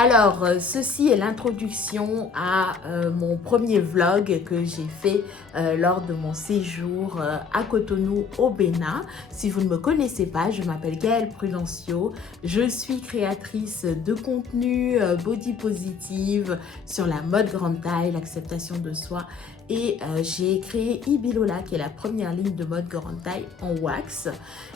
Alors, ceci est l'introduction à mon premier vlog que j'ai fait lors de mon séjour à Cotonou au Bénin. Si vous ne me connaissez pas, je m'appelle Gaëlle Prudencio. Je suis créatrice de contenu body positive sur la mode grande taille, l'acceptation de soi. Et j'ai créé Ibilola, qui est la première ligne de mode grande taille en wax.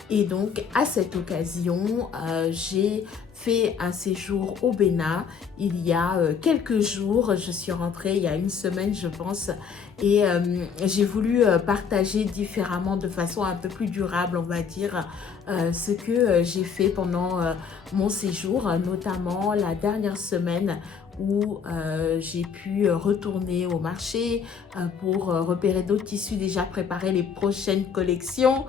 Et donc, à cette occasion, j'ai fait un séjour au Bénin il y a quelques jours. Je suis rentrée il y a une semaine, je pense. Et j'ai voulu partager différemment, de façon un peu plus durable, on va dire, ce que j'ai fait pendant mon séjour, notamment la dernière semaine où j'ai pu retourner au marché pour repérer d'autres tissus, déjà préparer les prochaines collections.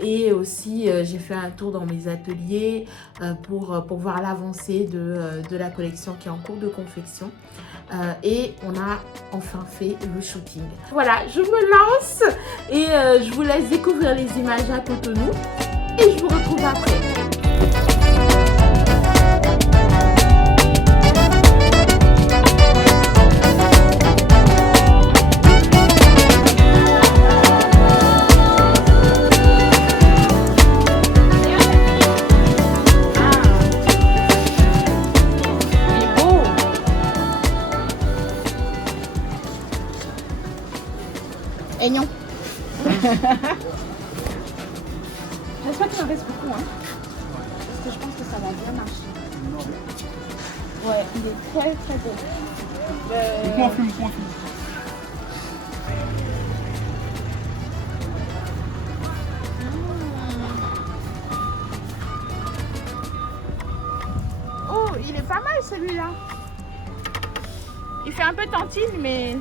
Et aussi, j'ai fait un tour dans mes ateliers pour voir l'avancée de la collection qui est en cours de confection. Et on a enfin fait le shooting. Voilà, je me lance et je vous laisse découvrir les images à Cotonou et je vous retrouve après. Aignon. J'espère qu'il en reste beaucoup, hein. Parce que je pense que ça va bien marcher. Ouais, il est très très beau. Confirme. Oh, il est pas mal celui-là. Il fait un peu tentine, mais...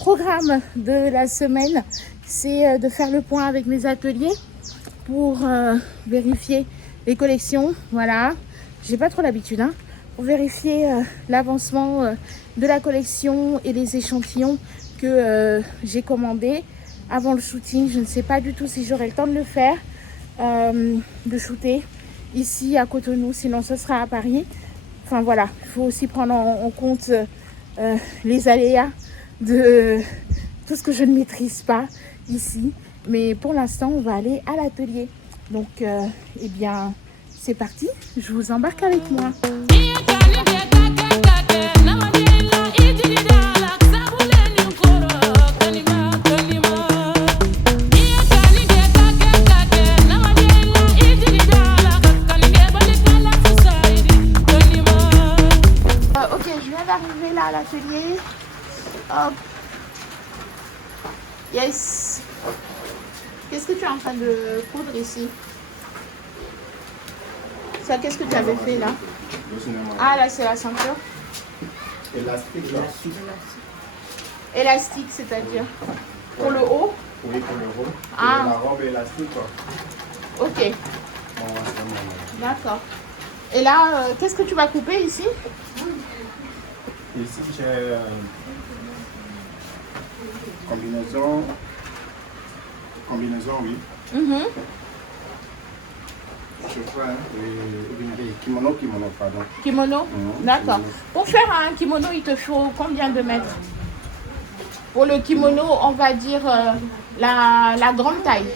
Programme de la semaine, c'est de faire le point avec mes ateliers pour vérifier les collections. Voilà, j'ai pas trop l'habitude, hein, pour vérifier l'avancement de la collection et les échantillons que j'ai commandés avant le shooting. Je ne sais pas du tout si j'aurai le temps de le faire, de shooter ici à Cotonou, sinon ce sera à Paris. Enfin voilà, il faut aussi prendre en compte les aléas de tout ce que je ne maîtrise pas ici. Mais pour l'instant, on va aller à l'atelier. Donc, eh bien, c'est parti. Je vous embarque avec moi. Ok, je viens d'arriver là à l'atelier. Hop. Yes. Qu'est-ce que tu es en train de coudre ici? Ça, qu'est-ce que tu avais fait là? Ah, là, c'est la ceinture. Élastique. Élastique, c'est-à-dire? Pour le haut? Oui, pour le haut. Ah. La robe élastique, quoi. Ok. D'accord. Et là, qu'est-ce que tu vas couper ici? Ici, j'ai combinaison, oui. Je crois, kimono, pardon. Kimono? D'accord. Pour faire un kimono, il te faut combien de mètres? Pour le kimono, on va dire la grande taille.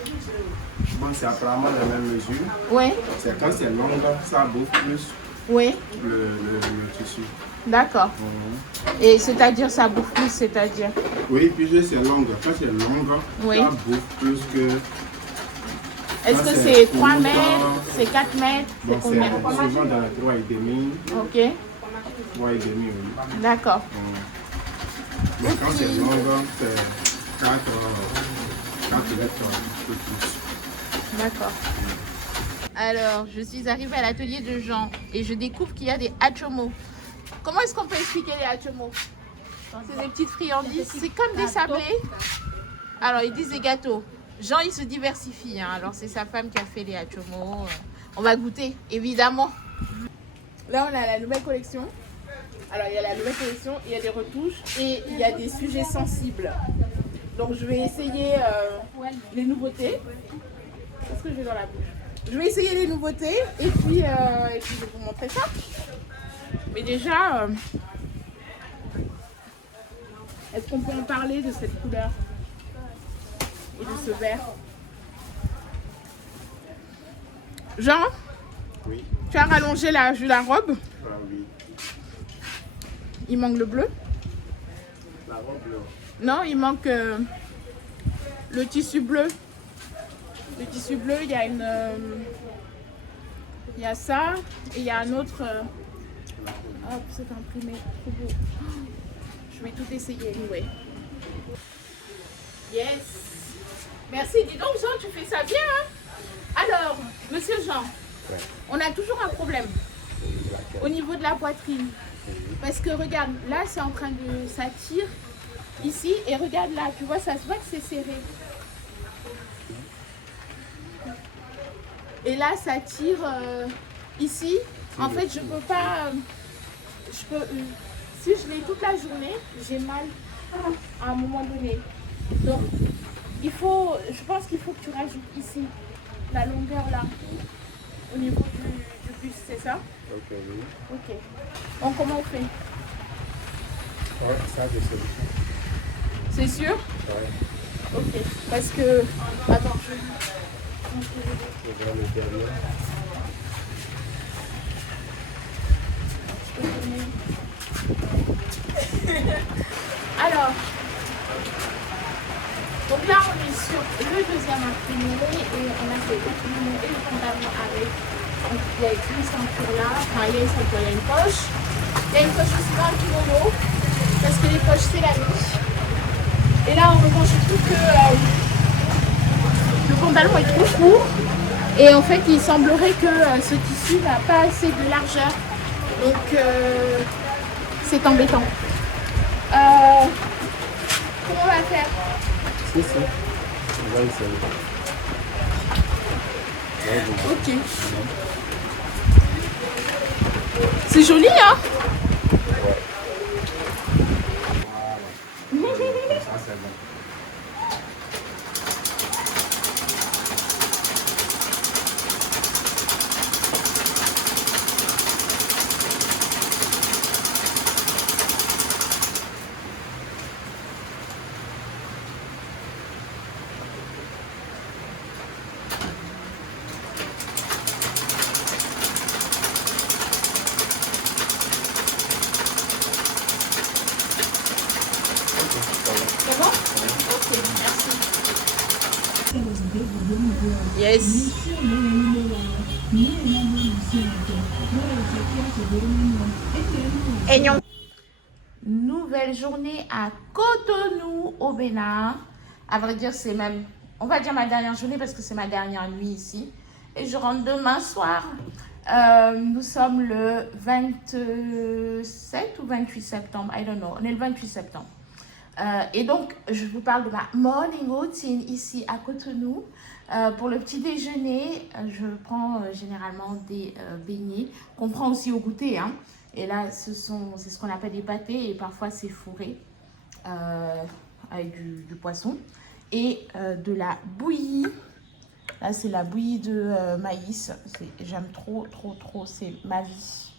Bon, c'est apparemment la même mesure. Oui. C'est quand c'est long, ça bouffe plus Oui. le tissu. D'accord. Et c'est-à-dire, ça bouffe plus, c'est-à-dire? Oui, puis c'est long. Quand c'est long, oui, ça bouffe plus que... Est-ce que c'est 3 mètres, c'est 4 mètres? Bon, c'est combien? souvent dans la 3,5. Ok. 3,5, oui. D'accord. Mais quand c'est long, c'est 4 mètres de plus. D'accord. Alors, je suis arrivée à l'atelier de Jean et je découvre qu'il y a des achomo. Comment est-ce qu'on peut expliquer les achomo? C'est des petites friandises. C'est comme des sablés. Alors, ils disent des gâteaux. Jean, il se diversifie. Hein. Alors, c'est sa femme qui a fait les achomo. On va goûter, évidemment. Là, on a la nouvelle collection. Alors, il y a la nouvelle collection, il y a des retouches et il y a des sujets sensibles. Donc, je vais essayer les nouveautés. Qu'est-ce que j'ai dans la bouche? Je vais essayer les nouveautés et puis je vais vous montrer ça. Mais déjà, est-ce qu'on peut en parler de cette couleur et de ce vert? Jean, Oui. tu as rallongé la robe. Ah oui. Il manque le bleu. La robe bleue. Non, il manque le tissu bleu. Le tissu bleu, il y a il y a ça et il y a un autre. Hop, c'est imprimé, trop beau. Je vais tout essayer, anyway. Yes. Merci. Dis donc, Jean, tu fais ça bien, hein? Alors, monsieur Jean, Ouais. on a toujours un problème au niveau de la poitrine. Parce que regarde, là, c'est en train de... Ça tire ici et regarde là, tu vois, ça se voit que c'est serré. Et là, ça tire ici. En fait, je peux pas... si je l'ai toute la journée, j'ai mal à un moment donné. Donc, je pense qu'il faut que tu rajoutes ici la longueur là, au niveau du buste, c'est ça? Ok, oui. Ok. Donc, comment on fait? Ouais, ça, je sais. C'est sûr? Ouais. Ok. Parce que... Attends, Je vais le derrière. Alors, donc là on est sur le deuxième imprimé et on a fait l'imprimé et le pantalon avec. Donc, il y a une ceinture là, enfin il y a une ceinture, il y a une poche. Il y a une poche aussi dans le kimono parce que les poches c'est la nuit. Et là en revanche je trouve que le pantalon est trop court et en fait il semblerait que ce tissu n'a pas assez de largeur. Donc c'est embêtant. Comment on va faire? Si, si. On va essayer. Ouais, bon. Ok. C'est joli, hein? Voilà. Ça, c'est bon. C'est bon? Ok, merci. Yes. Nouvelle journée à Cotonou, au Bénin. À vrai dire, c'est même, on va dire ma dernière journée parce que c'est ma dernière nuit ici. Et je rentre demain soir. Nous sommes le 27 ou 28 septembre, I don't know. On est le 28 septembre. Et donc, je vous parle de ma morning routine ici à Cotonou. Pour le petit déjeuner, je prends généralement des beignets qu'on prend aussi au goûter. Hein. Et là, c'est ce qu'on appelle des pâtés et parfois c'est fourré avec du poisson. Et de la bouillie. Là, c'est la bouillie de maïs. J'aime trop, trop, trop. C'est ma vie.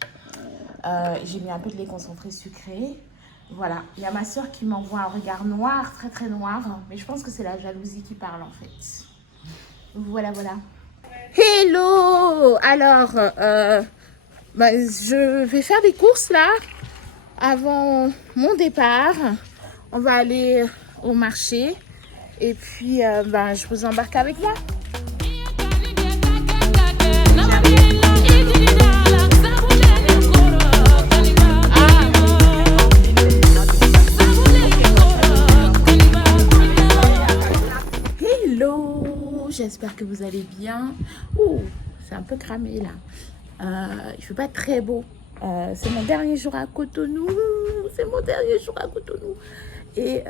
J'ai mis un peu de lait concentré sucré. Voilà. Il y a ma soeur qui m'envoie un regard noir, très, très noir. Mais je pense que c'est la jalousie qui parle, en fait. Voilà, voilà. Hello! Alors, je vais faire des courses, là, avant mon départ. On va aller au marché. Et puis, je vous embarque avec moi. Hello, j'espère que vous allez bien. Ouh, c'est un peu cramé là. Il fait pas très beau. C'est mon dernier jour à Cotonou. C'est mon dernier jour à Cotonou. Et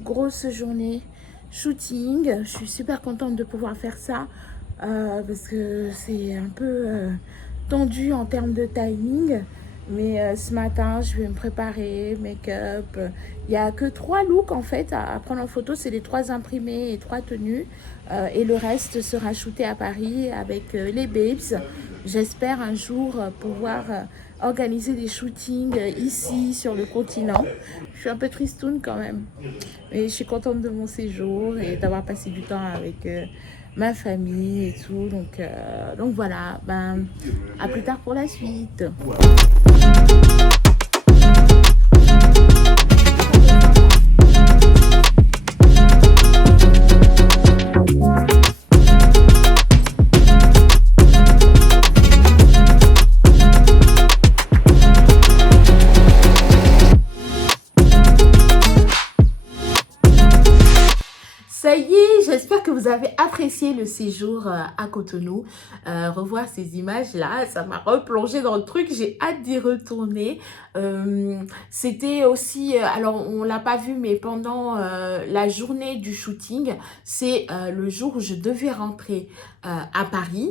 grosse journée shooting. Je suis super contente de pouvoir faire ça parce que c'est un peu tendu en termes de timing. Mais ce matin, je vais me préparer, make-up. Il n'y a que 3 looks en fait à prendre en photo. C'est les 3 imprimés et 3 tenues. Et le reste sera shooté à Paris avec les babes. J'espère un jour pouvoir organiser des shootings ici sur le continent. Je suis un peu tristoune quand même. Mais je suis contente de mon séjour et d'avoir passé du temps avec ma famille et tout. Donc voilà, à plus tard pour la suite. Ça y est, j'espère que vous avez apprécié le séjour à Cotonou. Revoir ces images-là, ça m'a replongé dans le truc. J'ai hâte d'y retourner. C'était aussi, alors on l'a pas vu, mais pendant la journée du shooting, c'est le jour où je devais rentrer à Paris.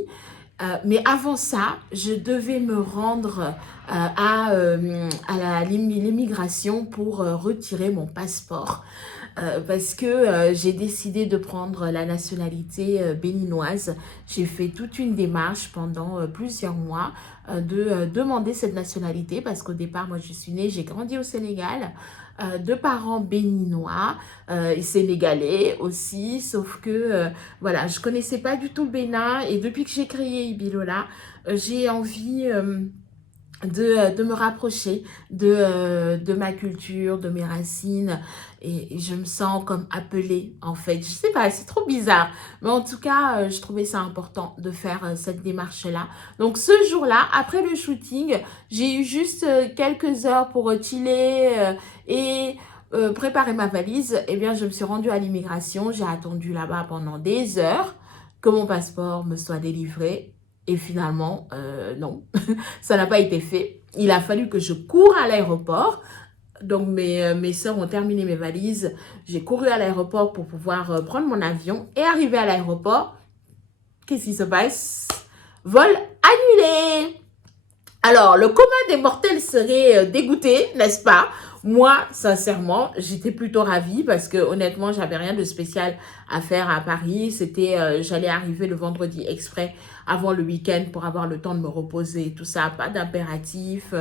Mais avant ça, je devais me rendre à l'immigration pour retirer mon passeport. Parce que j'ai décidé de prendre la nationalité béninoise. J'ai fait toute une démarche pendant plusieurs mois de demander cette nationalité parce qu'au départ, moi, je suis née, j'ai grandi au Sénégal. De parents béninois et sénégalais aussi, sauf que voilà, je connaissais pas du tout le Bénin et depuis que j'ai créé Ibilola, j'ai envie de me rapprocher de ma culture, de mes racines et je me sens comme appelée en fait. Je sais pas, c'est trop bizarre. Mais en tout cas, je trouvais ça important de faire cette démarche-là. Donc ce jour-là, après le shooting, j'ai eu juste quelques heures pour chiller et préparer ma valise. Eh bien, je me suis rendue à l'immigration. J'ai attendu là-bas pendant des heures que mon passeport me soit délivré. Et finalement, non, ça n'a pas été fait. Il a fallu que je cours à l'aéroport. Donc, mes soeurs ont terminé mes valises. J'ai couru à l'aéroport pour pouvoir prendre mon avion. Et arrivé à l'aéroport, qu'est-ce qui se passe? Vol annulé! Alors, le commun des mortels serait dégoûté, n'est-ce pas? Moi, sincèrement, j'étais plutôt ravie parce que honnêtement, j'avais rien de spécial à faire à Paris. C'était, j'allais arriver le vendredi exprès avant le week-end pour avoir le temps de me reposer, tout ça, pas d'impératif.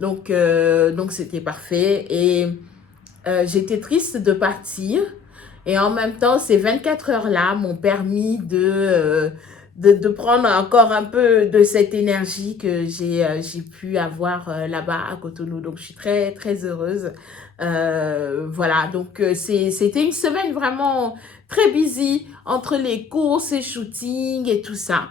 Donc c'était parfait. Et j'étais triste de partir. Et en même temps, ces 24 heures-là m'ont permis de prendre encore un peu de cette énergie que j'ai pu avoir là-bas à Cotonou. Donc, je suis très, très heureuse. Voilà, donc c'était une semaine vraiment très busy entre les courses et shootings et tout ça.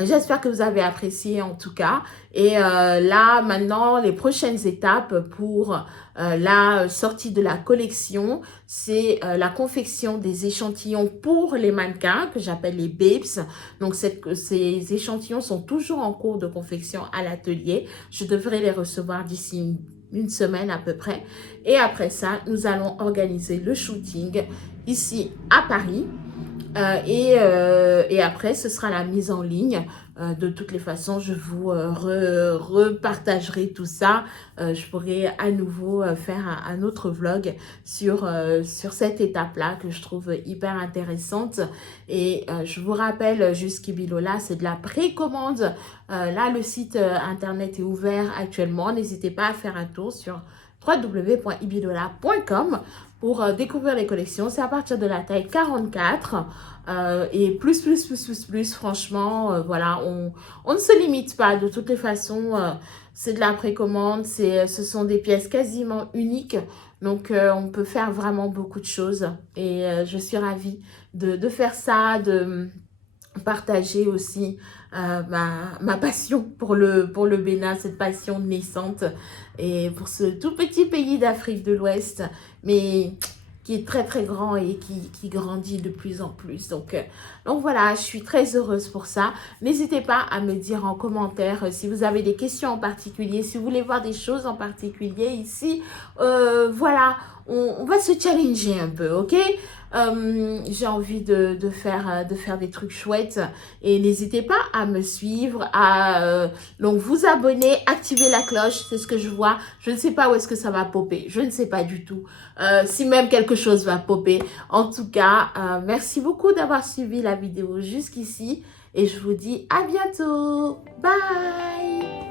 J'espère que vous avez apprécié en tout cas. Et là, maintenant, les prochaines étapes pour la sortie de la collection, c'est la confection des échantillons pour les mannequins que j'appelle les babes. Donc, ces échantillons sont toujours en cours de confection à l'atelier. Je devrais les recevoir d'ici une semaine à peu près. Et après ça, nous allons organiser le shooting ici à Paris. Et après, ce sera la mise en ligne. De toutes les façons, je vous repartagerai tout ça. Je pourrai à nouveau faire un autre vlog sur cette étape-là que je trouve hyper intéressante. Et je vous rappelle, Jusqu'Ibilola, c'est de la précommande. Là, le site internet est ouvert actuellement. N'hésitez pas à faire un tour sur www.ibilola.com pour découvrir les collections. C'est à partir de la taille 44 et plus, franchement, voilà, on ne se limite pas. De toutes les façons, c'est de la précommande, ce sont des pièces quasiment uniques. Donc, on peut faire vraiment beaucoup de choses et je suis ravie de faire ça, de partager aussi ma passion pour le Bénin, cette passion naissante et pour ce tout petit pays d'Afrique de l'Ouest, mais qui est très très grand et qui grandit de plus en plus. Donc voilà, je suis très heureuse pour ça. N'hésitez pas à me dire en commentaire si vous avez des questions en particulier, si vous voulez voir des choses en particulier ici. Voilà, on va se challenger un peu, ok? J'ai envie de faire des trucs chouettes et n'hésitez pas à me suivre, à donc vous abonner, activer la cloche, c'est ce que je vois. Je ne sais pas où est-ce que ça va popper, je ne sais pas du tout. Si même quelque chose va popper. En tout cas, merci beaucoup d'avoir suivi la vidéo jusqu'ici et je vous dis à bientôt. Bye!